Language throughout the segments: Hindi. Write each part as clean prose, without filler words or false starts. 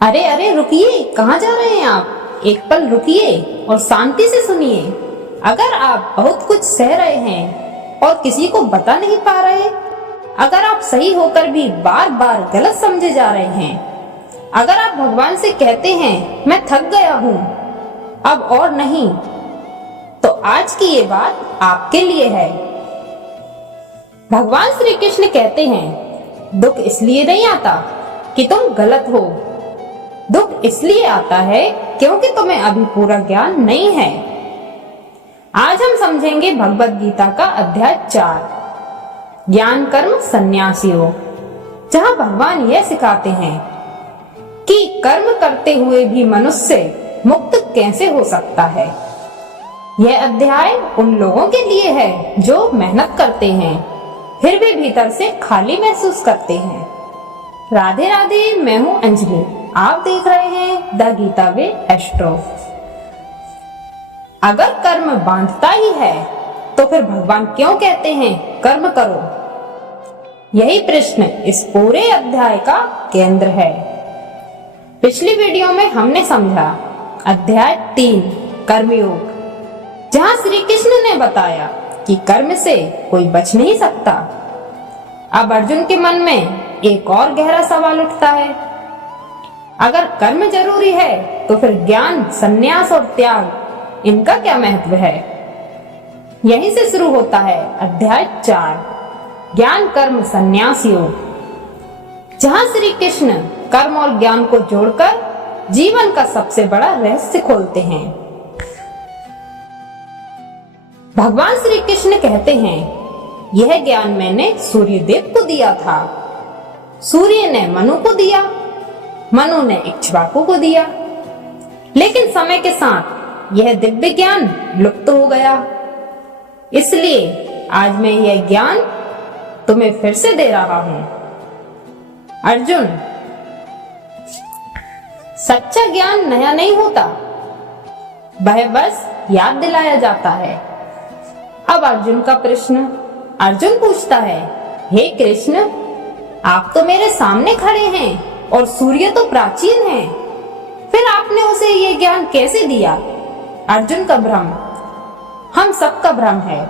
अरे अरे रुकिए, कहाँ जा रहे हैं आप? एक पल रुकिए और शांति से सुनिए। अगर आप बहुत कुछ सह रहे हैं और किसी को बता नहीं पा रहे, अगर आप सही होकर भी बार बार गलत समझे जा रहे हैं, अगर आप भगवान से कहते हैं मैं थक गया हूँ, अब और नहीं, तो आज की ये बात आपके लिए है। भगवान श्री कृष्ण कहते हैं दुख इसलिए नहीं आता कि तुम गलत हो, दुख इसलिए आता है क्योंकि तुम्हें अभी पूरा ज्ञान नहीं है। आज हम समझेंगे भगवत गीता का अध्याय 4 ज्ञान कर्म संन्यास योग, जहाँ भगवान यह सिखाते हैं कि कर्म करते हुए भी मनुष्य मुक्त कैसे हो सकता है। यह अध्याय उन लोगों के लिए है जो मेहनत करते हैं फिर भी भीतर से खाली महसूस करते हैं। राधे राधे, मैं हूँ अंजलि, आप देख रहे हैं द गीता वे एस्ट्रो। अगर कर्म बांधता ही है तो फिर भगवान क्यों कहते हैं कर्म करो? यही प्रश्न इस पूरे अध्याय का केंद्र है। पिछली वीडियो में हमने समझा अध्याय 3 कर्मयोग, जहां श्री कृष्ण ने बताया कि कर्म से कोई बच नहीं सकता। अब अर्जुन के मन में एक और गहरा सवाल उठता है, अगर कर्म जरूरी है तो फिर ज्ञान, संन्यास और त्याग, इनका क्या महत्व है? यहीं से शुरू होता है अध्याय 4 ज्ञान कर्म संन्यास योग, जहां श्री कृष्ण कर्म और ज्ञान को जोड़कर जीवन का सबसे बड़ा रहस्य खोलते हैं। भगवान श्री कृष्ण कहते हैं यह ज्ञान मैंने सूर्य देव को दिया था, सूर्य ने मनु को दिया, मनु ने इक्ष्वाकु को दिया, लेकिन समय के साथ यह दिव्य ज्ञान लुप्त हो गया। इसलिए आज मैं यह ज्ञान तुम्हें फिर से दे रहा हूं। अर्जुन, सच्चा ज्ञान नया नहीं होता, वह बस याद दिलाया जाता है। अब अर्जुन का प्रश्न, अर्जुन पूछता है, हे कृष्ण, आप तो मेरे सामने खड़े हैं और सूर्य तो प्राचीन है, फिर आपने उसे ये ज्ञान कैसे दिया? अर्जुन का भ्रम हम सबका भ्रम है।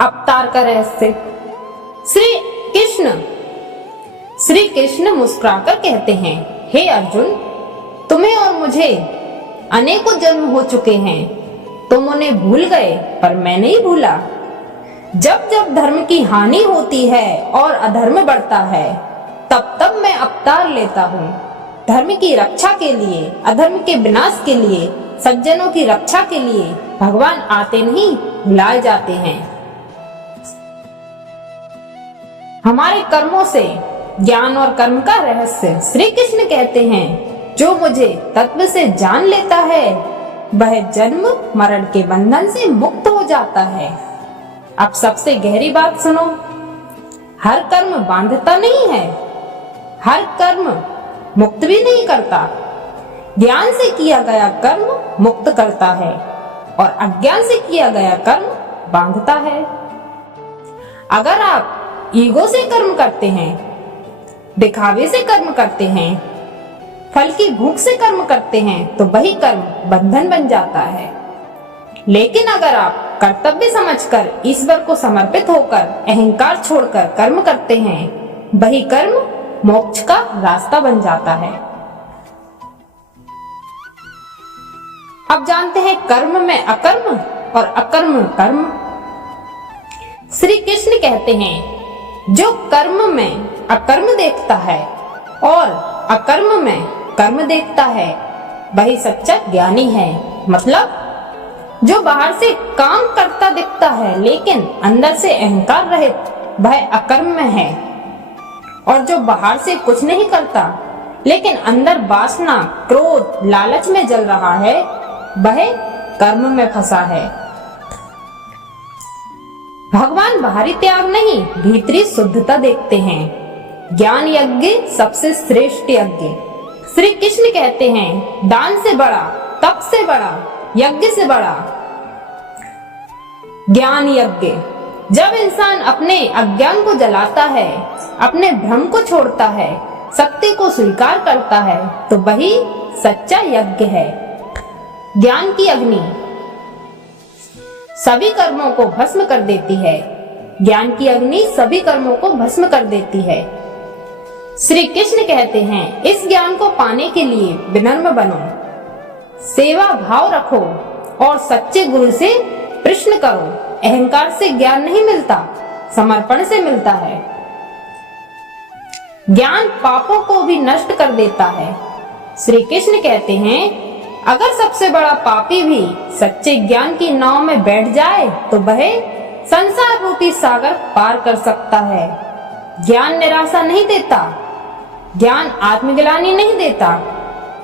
अवतार का रहस्य। श्री कृष्ण मुस्कुराकर कहते हैं, हे अर्जुन, तुम्हें और मुझे अनेकों जन्म हो चुके हैं, तुम उन्हें भूल गए पर मैं नहीं भूला। जब जब धर्म की हानि होती है और अधर्म बढ़ता है, तब तब मैं अवतार लेता हूँ। धर्म की रक्षा के लिए, अधर्म के विनाश के लिए, सज्जनों की रक्षा के लिए भगवान आते नहीं, भुलाए जाते हैं। हमारे कर्मों से ज्ञान और कर्म का रहस्य श्री कृष्ण कहते हैं, जो मुझे तत्व से जान लेता है वह जन्म मरण के बंधन से मुक्त हो जाता है। अब सबसे गहरी बात सुनो, हर कर्म बांधता नहीं है, हर कर्म मुक्त भी नहीं करता। ज्ञान से किया गया कर्म मुक्त करता है और अज्ञान से किया गया कर्म बांधता है। अगर आप ईगो से कर्म करते हैं, दिखावे से कर्म करते हैं, फल की भूख से कर्म करते हैं, तो वही कर्म बंधन बन जाता है। लेकिन अगर आप कर्तव्य समझकर ईश्वर को समर्पित होकर अहंकार छोड़कर कर्म करते हैं, वही कर्म मोक्ष का रास्ता बन जाता है। अब जानते हैं कर्म में अकर्म और अकर्म कर्म। श्री कृष्ण कहते हैं, जो कर्म में अकर्म देखता है और अकर्म में कर्म देखता है, वही सच्चा ज्ञानी है। मतलब जो बाहर से काम करता दिखता है लेकिन अंदर से अहंकार रहित, वह अकर्म में है। और जो बाहर से कुछ नहीं करता लेकिन अंदर वासना, क्रोध, लालच में जल रहा है, वह कर्म में फंसा है। भगवान बाहरी त्याग नहीं, भीतरी शुद्धता देखते हैं। ज्ञान यज्ञ सबसे श्रेष्ठ यज्ञ। श्री कृष्ण कहते हैं, दान से बड़ा, तप से बड़ा, यज्ञ से बड़ा ज्ञान यज्ञ। जब इंसान अपने अज्ञान को जलाता है, अपने भ्रम को छोड़ता है, सत्य को स्वीकार करता है तो वही सच्चा यज्ञ है। ज्ञान की अग्नि सभी कर्मों को भस्म कर देती है। ज्ञान की अग्नि सभी कर्मों को भस्म कर देती है। श्री कृष्ण कहते हैं, इस ज्ञान को पाने के लिए विनम्र बनो, सेवा भाव रखो और सच्चे गुरु से प्रश्न करो। अहंकार से ज्ञान नहीं मिलता, समर्पण से मिलता है। ज्ञान पापों को भी नष्ट कर देता है। श्री कृष्ण कहते हैं, अगर सबसे बड़ा पापी भी सच्चे ज्ञान की नाव में बैठ जाए तो वह संसार रूपी सागर पार कर सकता है। ज्ञान निराशा नहीं देता, ज्ञान आत्मग्लानि नहीं देता,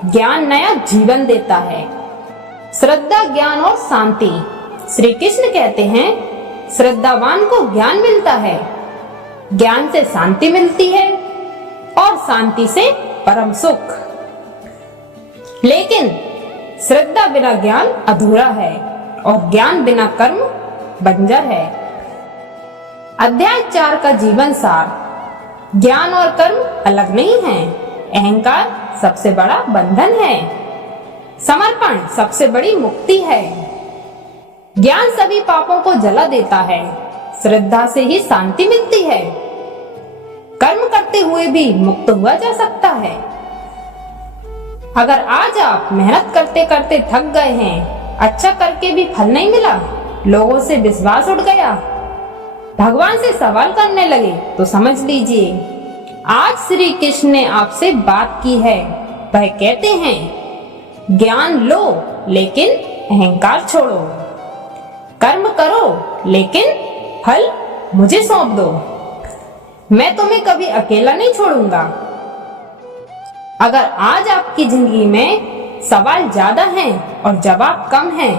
ज्ञान नया जीवन देता है। श्रद्धा, ज्ञान और शांति। श्री कृष्ण कहते हैं, श्रद्धावान को ज्ञान मिलता है, ज्ञान से शांति मिलती है और शांति से परम सुख। लेकिन श्रद्धा बिना ज्ञान अधूरा है और ज्ञान बिना कर्म बंजर है। अध्याय 4 का जीवन सार। ज्ञान और कर्म अलग नहीं हैं। अहंकार सबसे बड़ा बंधन है, समर्पण सबसे बड़ी मुक्ति है। ज्ञान सभी पापों को जला देता है, श्रद्धा से ही शांति मिलती है। कर्म करते हुए भी मुक्त हुआ जा सकता है। अगर आज आप मेहनत करते करते थक गए हैं, अच्छा करके भी फल नहीं मिला, लोगों से विश्वास उठ गया, भगवान से सवाल करने लगे, तो समझ लीजिए आज श्री कृष्ण ने आपसे बात की है। वह कहते हैं, ज्ञान लो लेकिन अहंकार छोड़ो, कर्म करो लेकिन फल मुझे सौंप दो। मैं तुम्हें कभी अकेला नहीं छोड़ूंगा। अगर आज आपकी जिंदगी में सवाल ज्यादा हैं और जवाब कम हैं,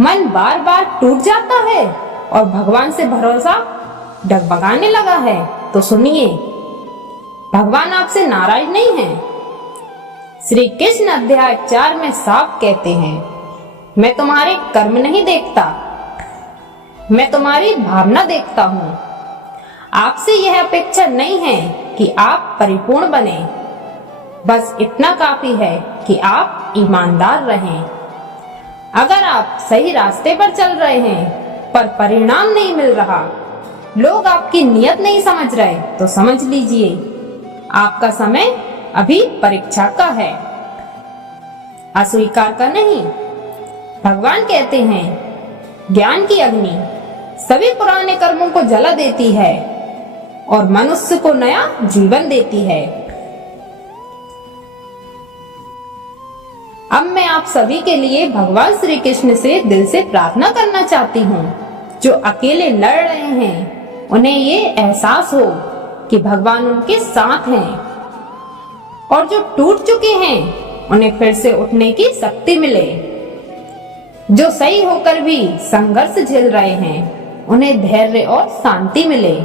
मन बार बार टूट जाता है और भगवान से भरोसा डगमगाने लगा है, तो सुनिए, भगवान आपसे नाराज नहीं है। श्री कृष्ण अध्याय 4 में साफ कहते हैं, मैं तुम्हारे कर्म नहीं देखता, मैं तुम्हारी भावना देखता हूँ। आपसे यह अपेक्षा नहीं है कि आप परिपूर्ण बने, बस इतना काफी है कि आप ईमानदार रहें। अगर आप सही रास्ते पर चल रहे हैं पर परिणाम नहीं मिल रहा, लोग आपकी नियत नहीं समझ रहे, तो समझ लीजिए आपका समय अभी परीक्षा का है, अस्वीकार का नहीं। भगवान कहते हैं, ज्ञान की अग्नि सभी पुराने कर्मों को जला देती है और मनुष्य को नया जीवन देती है। अब मैं आप सभी के लिए भगवान श्री कृष्ण से दिल से प्रार्थना करना चाहती हूँ। जो अकेले लड़ रहे हैं, उन्हें ये एहसास हो कि भगवान उनके साथ हैं, और जो टूट चुके हैं उन्हें फिर से उठने की शक्ति मिले। जो सही होकर भी संघर्ष झेल रहे हैं, उन्हें धैर्य और शांति मिले,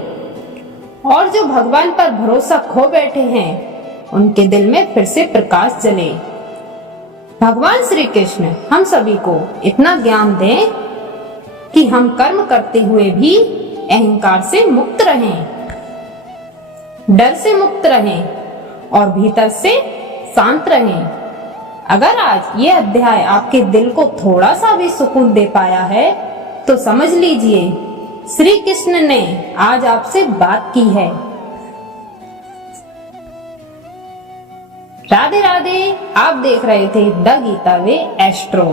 और जो भगवान पर भरोसा खो बैठे हैं, उनके दिल में फिर से प्रकाश जले। भगवान श्री कृष्ण हम सभी को इतना ज्ञान दें कि हम कर्म करते हुए भी अहंकार से मुक्त रहें, डर से मुक्त रहें और भीतर से शांत रहें। अगर आज ये अध्याय आपके दिल को थोड़ा सा भी सुकून दे पाया है, तो समझ लीजिए श्री कृष्ण ने आज आपसे बात की है। राधे राधे। आप देख रहे थे द गीता वे एस्ट्रो।